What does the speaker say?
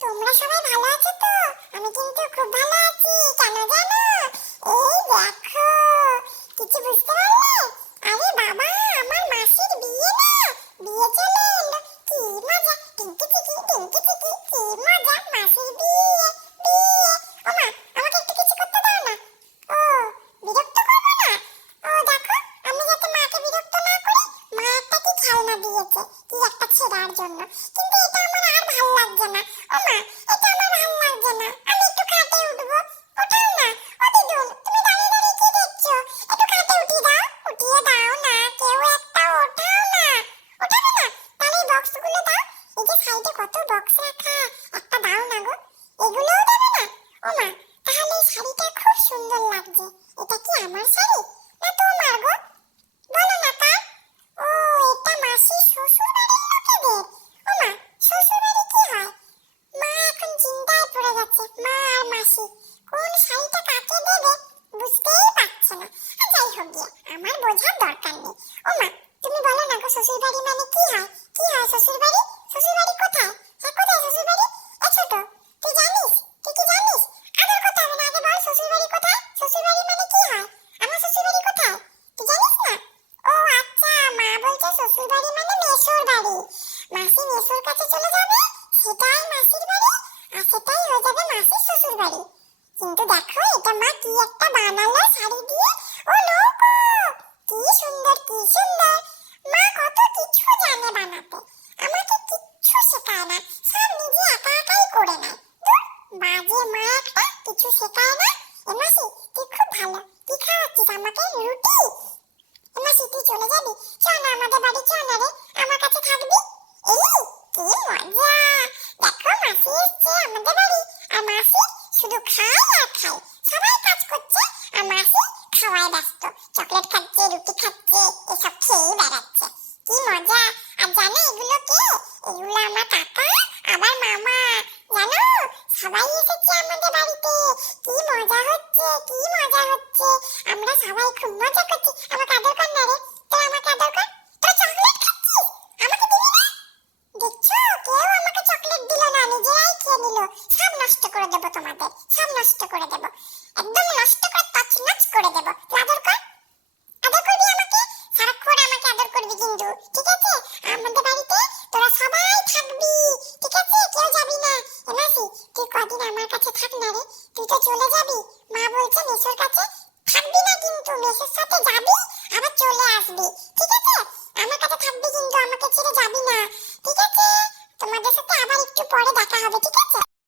তোমরা সবাই ভালো আছো তো? আমি কিন্তু খুব ভালো আছি, কেন জানো? এই দেখো, কিছু বুঝতে পারলে? আরে বাবা, আমার মাসির বিয়ে না? বিয়ে চলে এলো। কি মজা, টিঙ্কি টিকি টিঙ্কি টিকি কি মজা, মাসির বিয়ে বিয়ে। ও মা, আমাকে একটু কিছু করতে দাও না। ও, বিরক্ত করব না? ও, দেখো, আমি যাতে মাকে বিরক্ত না করি, মা একটা কি খেলনা দিয়েছে, কি একটা ছেঁড়ার জন্য। এগুলোও দেবে না? ও মা তাহলে শাড়িটা খুব সুন্দর লাগছে। এটা কি আমার শাড়ি? মাসি কোন শাড়িটা কাকে দেবে বুঝতেই পারছে না। যাই হোক গিয়ে, আমার বোঝার দরকার নেই। ও মা, তুমি বলো না গো শ্বশুর বাড়ি মানে কি হয়? কি হয় শ্বশুর বাড়ি শ্বশুর বাড়ি কোথায়? হ্যাঁ কোথায় শ্বশুর বাড়ি এ ছোট, তুই জানিস? তুই কি জানিস? আদর করতে হবে আগে বল শ্বশুর বাড়ি কোথায়? শ্বশুর বাড়ি মানে কি হয়? আমার শ্বশুর বাড়ি কোথায়? তুই জানিস না? ও আচ্ছা মা বলছে শ্বশুর বাড়ি মানে মেসোর বাড়ি মাসি মেসোর কাছে চলে যাবে? সেটাই মাসির বাড়ি আর সেটাই হয়ে যাবে মাসির শ্বশুর বাড়ি কিন্তু দেখো, এটা মা কি একটা বানালো শাড়ি দিয়ে? ও লোকো কি সুন্দর কি সুন্দর। মা কত কিছু জানে বানাতে। আমাকে কিচ্ছু শেখায় না। সব নিজে একা একাই করে নেয়। বাজে মা একটা, কিছু শেখায় না। এ মাসি তুই খুব ভালো। কি খাওয়াচ্ছিস আমাকে? রুটি? মাসি তুই চলে যাবি? চল না আমাদের বাড়ি, চল না রে আমার কাছে থাকবি এই কি মজা দেখো মাসি এসছে আমাদের বাড়ি আর মাসি শুধু খায় আর খায় সবাই কাজ করছে আর মাসি খাওয়ায় ব্যস্ত চকলেট খাচ্ছে রুটি খাচ্ছে এসব খেয়েই বেড়াচ্ছে কি মজা আর জানো এগুলো কে? এগুলো আমার কাকা আবার মামা। জানো, সবাই এসেছে আমাদের বাড়িতে। কি মজা হচ্ছে, কি মজা হচ্ছে। আমরা সবাই খুব মজা করছি। আমাকে আদর কর না রে। তুই আমাকে আদর কর। তুই চকলেট খাচ্ছিস আমাকে দিবি না? দেখছ, কেউ আমাকে চকলেট দিল না, নিজেরাই খেয়ে নিল। সব নষ্ট করে দেবো তোমাদের। সব নষ্ট করে দেবো। একদম নষ্ট করে তছনছ করে দেবো। মেসের সাথে যাবি, আবার চলে আসবি, ঠিক আছে? আমার কাছে থাকবি কিন্তু আমাকে ছেড়ে যাবি না, ঠিক আছে? তোমাদের সাথে আবার একটু পরে দেখা হবে, ঠিক আছে